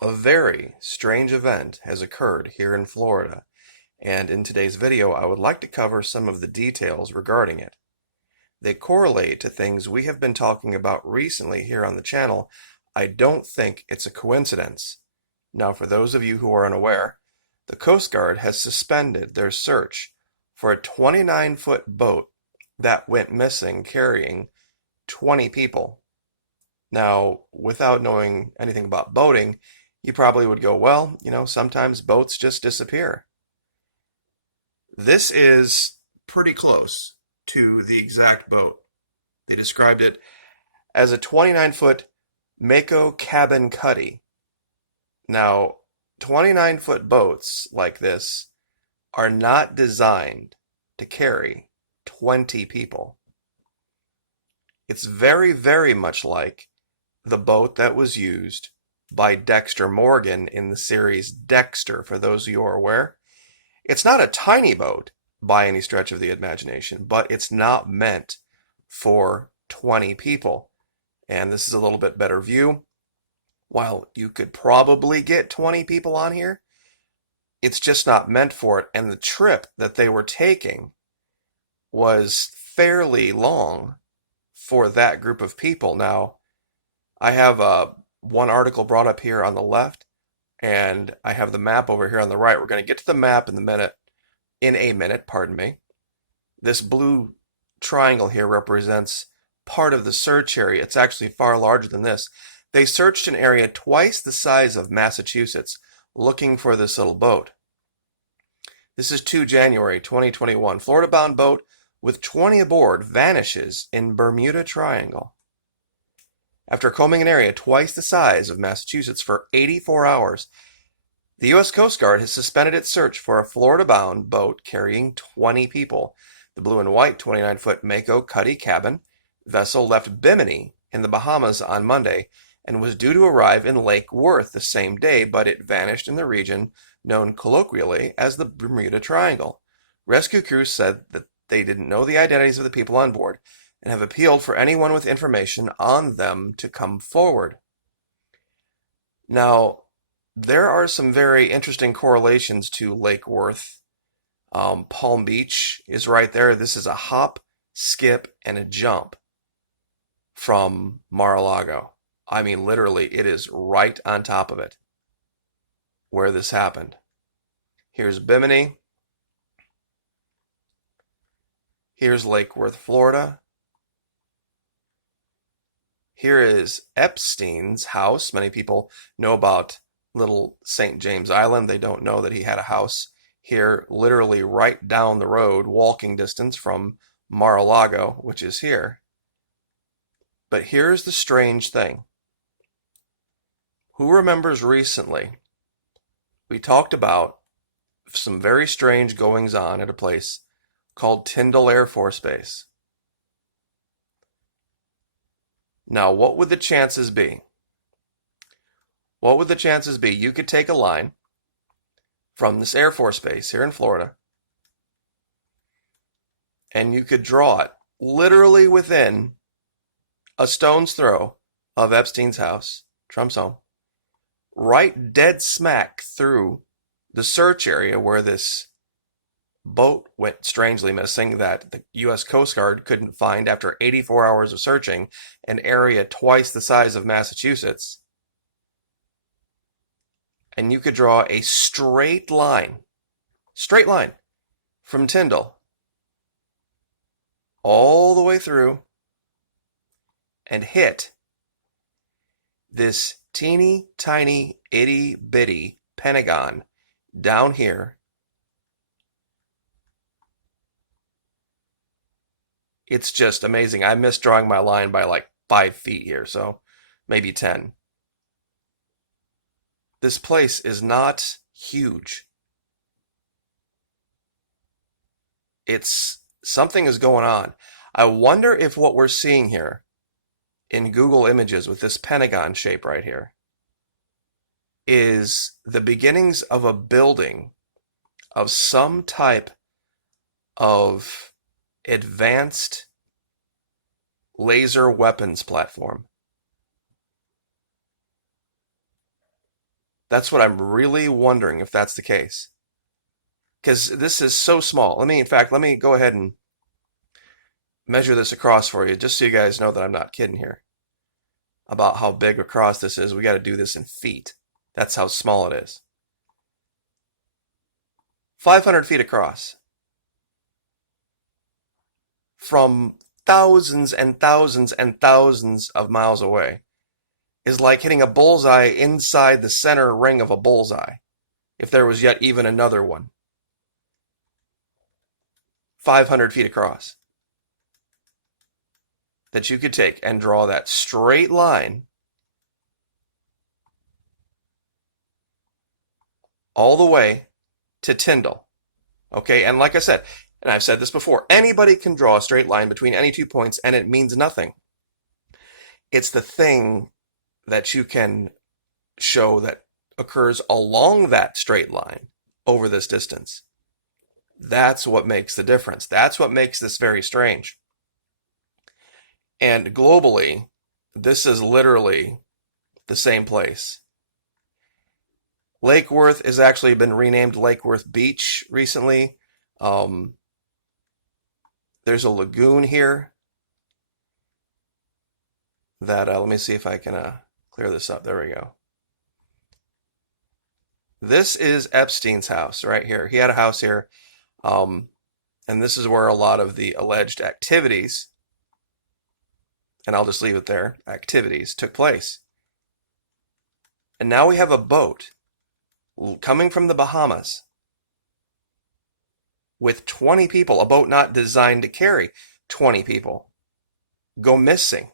A very strange event has occurred here in Florida, and in today's video I would like to cover some of the details regarding it. They correlate to things we have been talking about recently here on the channel. I don't think it's a coincidence. Now, for those of you who are unaware, the Coast Guard has suspended their search for a 29-foot boat that went missing carrying 20 people. Now, without knowing anything about boating, you probably would go, well, sometimes boats just disappear. This is pretty close to the exact boat. They described it as a 29-foot Mako cabin cuddy. Now, 29-foot boats like this are not designed to carry 20 people. It's very, very much like the boat that was used by Dexter Morgan in the series Dexter, for those of you who are aware. It's not a tiny boat by any stretch of the imagination, but it's not meant for 20 people. And this is a little bit better view. While you could probably get 20 people on here, it's just not meant for it. And the trip that they were taking was fairly long for that group of people. Now, I have one article brought up here on the left, and I have the map over here on the right. We're going to get to the map in a minute, pardon me. This blue triangle here represents part of the search area. It's actually far larger than this. They searched an area twice the size of Massachusetts looking for this little boat. This is 2 January 2021. Florida-bound boat with 20 aboard vanishes in Bermuda Triangle. After combing an area twice the size of Massachusetts for 84 hours, the U.S. Coast Guard has suspended its search for a Florida-bound boat carrying 20 people. The blue and white 29-foot Mako Cuddy cabin vessel left Bimini in the Bahamas on Monday and was due to arrive in Lake Worth the same day, but it vanished in the region known colloquially as the Bermuda Triangle. Rescue crews said that they didn't know the identities of the people on board and have appealed for anyone with information on them to come forward. Now, there are some very interesting correlations to Lake Worth. Palm Beach is right there. This is a hop, skip, and a jump from Mar-A-Lago. I mean, literally, it is right on top of it where this happened. Here's Bimini. Here's Lake Worth, Florida. Here is Epstein's house. Many people know about little St. James Island. They don't know that he had a house here, literally right down the road, walking distance from Mar-A-Lago, which is here. But here's the strange thing. Who remembers recently we talked about some very strange goings on at a place called Tyndall Air Force Base? Now, what would the chances be? What would the chances be you could take a line from this Air Force Base here in Florida and you could draw it literally within a stone's throw of Epstein's house, Trump's home, right dead smack through the search area where this boat went strangely missing that the U.S. Coast Guard couldn't find after 84 hours of searching, an area twice the size of Massachusetts. And you could draw a straight line from Tyndall all the way through and hit this teeny tiny itty bitty Pentagon down here. It's just amazing. I missed drawing my line by like 5 feet here, so maybe 10. This place is not huge. Something is going on. I wonder if what we're seeing here in Google Images with this Pentagon shape right here is the beginnings of a building of some type of advanced laser weapons platform. That's what I'm really wondering if that's the case. Because this is so small. In fact, let me go ahead and measure this across for you, just so you guys know that I'm not kidding here about how big across this is. We got to do this in feet. That's how small it is. 500 feet across. From thousands and thousands and thousands of miles away is like hitting a bullseye inside the center ring of a bullseye, if there was yet even another one. 500 feet across. That you could take and draw that straight line all the way to Tyndall. Okay, and like I said, and I've said this before, anybody can draw a straight line between any 2 points and it means nothing. It's the thing that you can show that occurs along that straight line over this distance. That's what makes the difference. That's what makes this very strange. And globally, this is literally the same place. Lake Worth has actually been renamed Lake Worth Beach recently. There's a lagoon here that, let me see if I can clear this up. There we go. This is Epstein's house right here. He had a house here, and this is where a lot of the alleged activities, and I'll just leave it there, activities took place. And now we have a boat coming from the Bahamas with 20 people, a boat not designed to carry 20 people, go missing.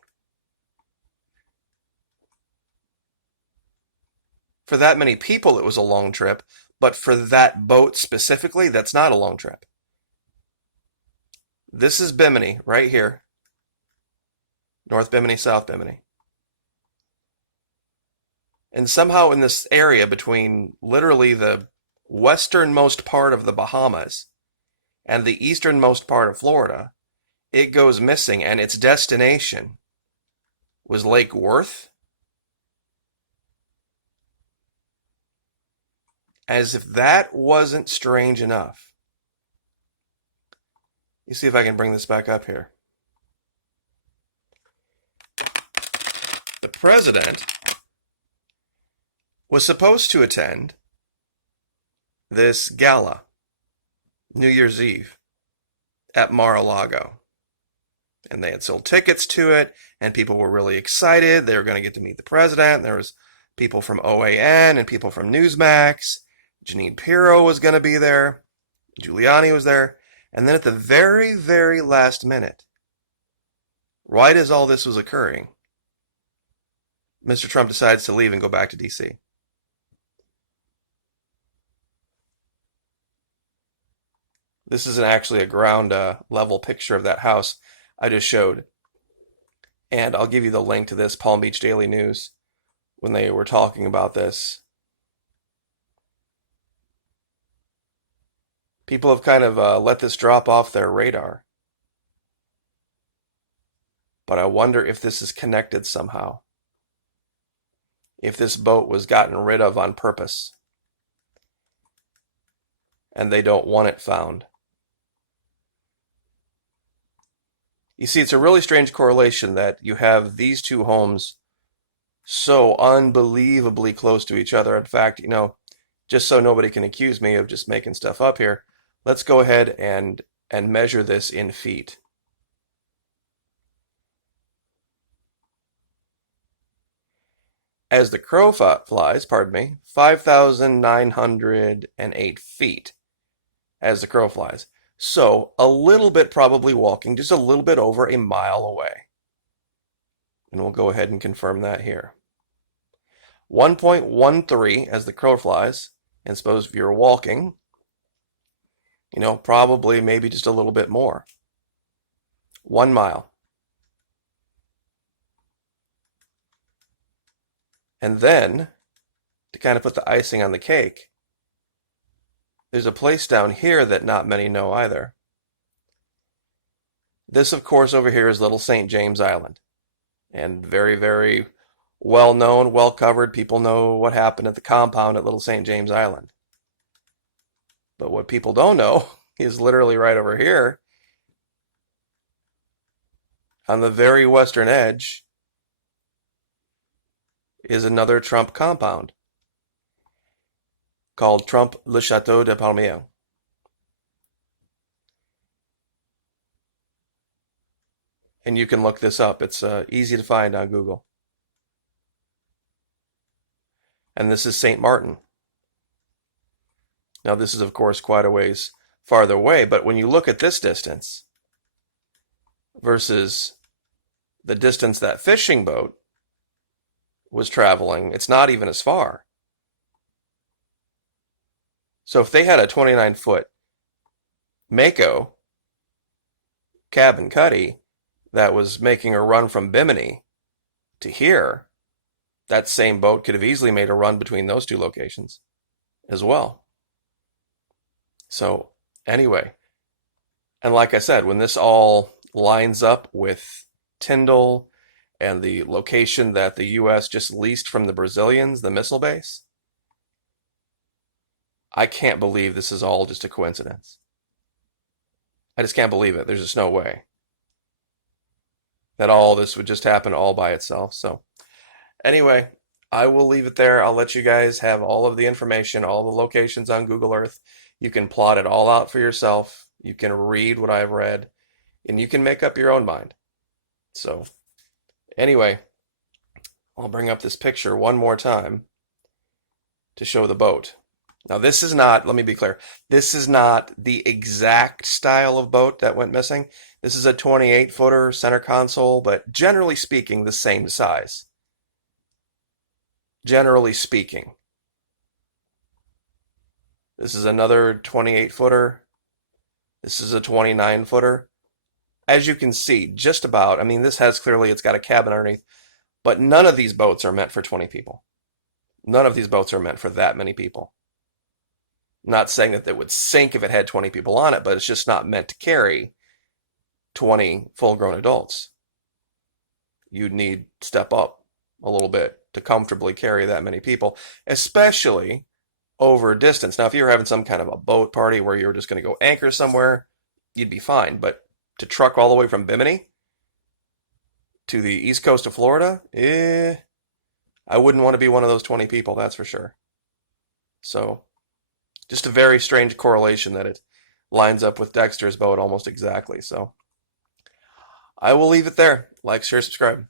For that many people, it was a long trip, but for that boat specifically, that's not a long trip. This is Bimini right here. North Bimini, South Bimini. And somehow in this area between literally the westernmost part of the Bahamas and the easternmost part of Florida, it goes missing, and its destination was Lake Worth. As if that wasn't strange enough. You see if I can bring this back up here. The president was supposed to attend this gala, New Year's Eve, at Mar-A-Lago. And they had sold tickets to it, and people were really excited. They were going to get to meet the president. There was people from OAN and people from Newsmax. Jeanine Pirro was going to be there. Giuliani was there. And then at the very, very last minute, right as all this was occurring, Mr. Trump decides to leave and go back to D.C. This isn't actually a ground level picture of that house I just showed. And I'll give you the link to this, Palm Beach Daily News, when they were talking about this. People have kind of let this drop off their radar. But I wonder if this is connected somehow. If this boat was gotten rid of on purpose. And they don't want it found. You see, it's a really strange correlation that you have these two homes so unbelievably close to each other. In fact, just so nobody can accuse me of just making stuff up here, let's go ahead and measure this in feet. As the crow flies, 5,908 feet as the crow flies. So a little bit probably walking, just a little bit over a mile away. And we'll go ahead and confirm that here. 1.13 as the crow flies. And suppose if you're walking, probably maybe just a little bit more. 1 mile. And then, to kind of put the icing on the cake, there's a place down here that not many know either. This, of course, over here is Little St. James Island. And very, very well known, well covered. People know what happened at the compound at Little St. James Island. But what people don't know is literally right over here on the very western edge is another Trump compound called Trump Le Chateau de Palmyre. And you can look this up. It's easy to find on Google. And this is St. Martin. Now, this is, of course, quite a ways farther away, but when you look at this distance versus the distance that fishing boat was traveling, it's not even as far. So if they had a 29-foot Mako cabin cuddy that was making a run from Bimini to here, that same boat could have easily made a run between those two locations as well. So anyway, and like I said, when this all lines up with Tyndall and the location that the U.S. just leased from the Brazilians, the missile base, I can't believe this is all just a coincidence. I just can't believe it. There's just no way that all this would just happen all by itself. So anyway, I will leave it there. I'll let you guys have all of the information, all the locations on Google Earth. You can plot it all out for yourself. You can read what I've read, and you can make up your own mind. So anyway, I'll bring up this picture one more time to show the boat. Now, this is not, let me be clear, this is not the exact style of boat that went missing. This is a 28-footer center console, but generally speaking, the same size. Generally speaking. This is another 28-footer. This is a 29-footer. As you can see, just about, I mean, this has clearly, it's got a cabin underneath, but none of these boats are meant for 20 people. None of these boats are meant for that many people. Not saying that it would sink if it had 20 people on it, but it's just not meant to carry 20 full-grown adults. You'd need to step up a little bit to comfortably carry that many people, especially over distance. Now, if you were having some kind of a boat party where you were just going to go anchor somewhere, you'd be fine. But to truck all the way from Bimini to the east coast of Florida, I wouldn't want to be one of those 20 people, that's for sure. So just a very strange correlation that it lines up with Dexter's boat almost exactly. So I will leave it there. Like, share, subscribe.